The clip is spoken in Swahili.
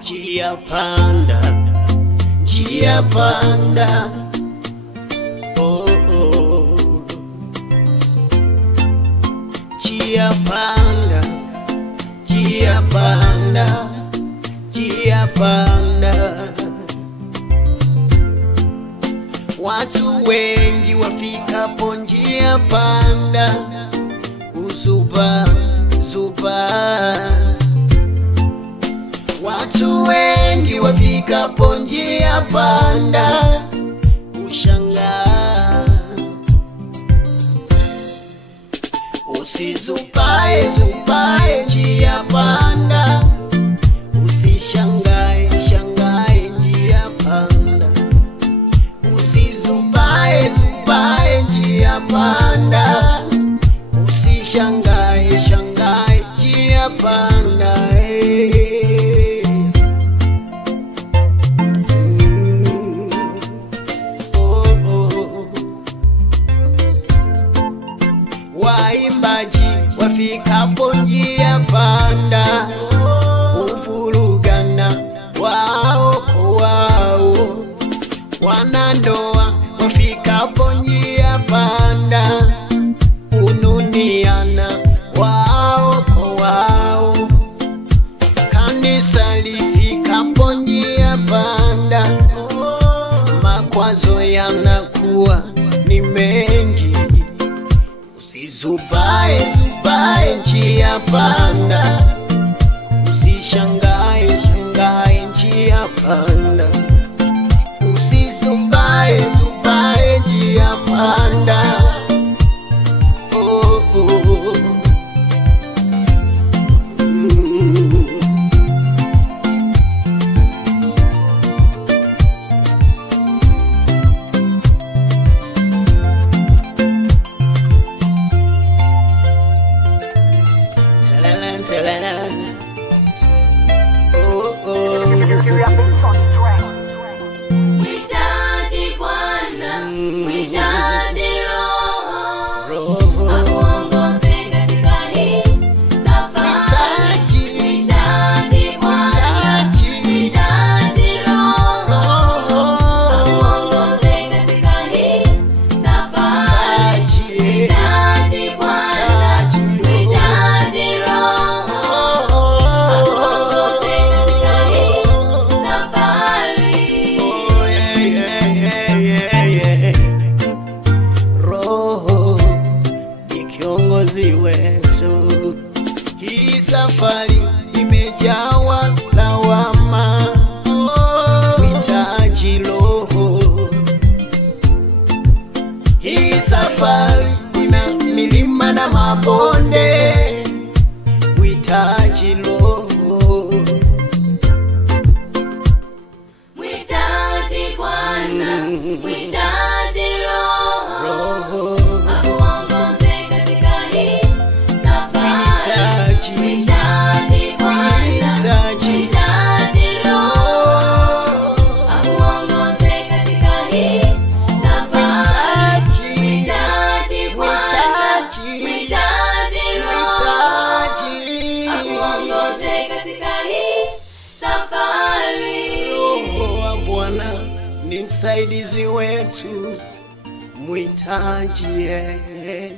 Njia panda, njia panda, oh oh. Njia panda, njia panda, njia panda. Watu wengi wafikapo njia panda uzuba zuba. Watu wengi wafikapo njia panda ushangaa. Usizubae zubae njia panda, usishangae shangae njia panda. Usizubae zubae njia panda, usishangae shangae njia panda. Waimbaji wafikapo njia panda uvurugana wao wao. Wanandoa wafikapo njia panda ununiana wao wao. Kanisa lifikapo njia panda makwazo yanakuwa ni mengi. Usizubae zubae njia panda, usishangae shangae njia panda. Usizubae zubae njia panda, oh oh. Mwitaji Bwana, mwitaji Roho, akuongoze katika hii safari. Mwitaji Bwana, mwitaji Roho, akuongoze katika hii safari. Mwitaji Bwana, mwitaji Roho, akuongoze katika hii safari. Roho ni kiongozi wetu. Hii safari imejawa lawama. Mwitaji Roho. Hii safari ina milima na mabonde. Mwitaji Roho. Mwitaji Bwana, mwitaji Roho, akuongoze katika hii safari. Mwitaji Bwana, mwitaji Roho, akuongoze katika hii safari. Mwitaji Bwana, mwitaji Roho, akuongoze katika hii safari. Roho wa Bwana ni msaidizi wetu, mwitaji yeye.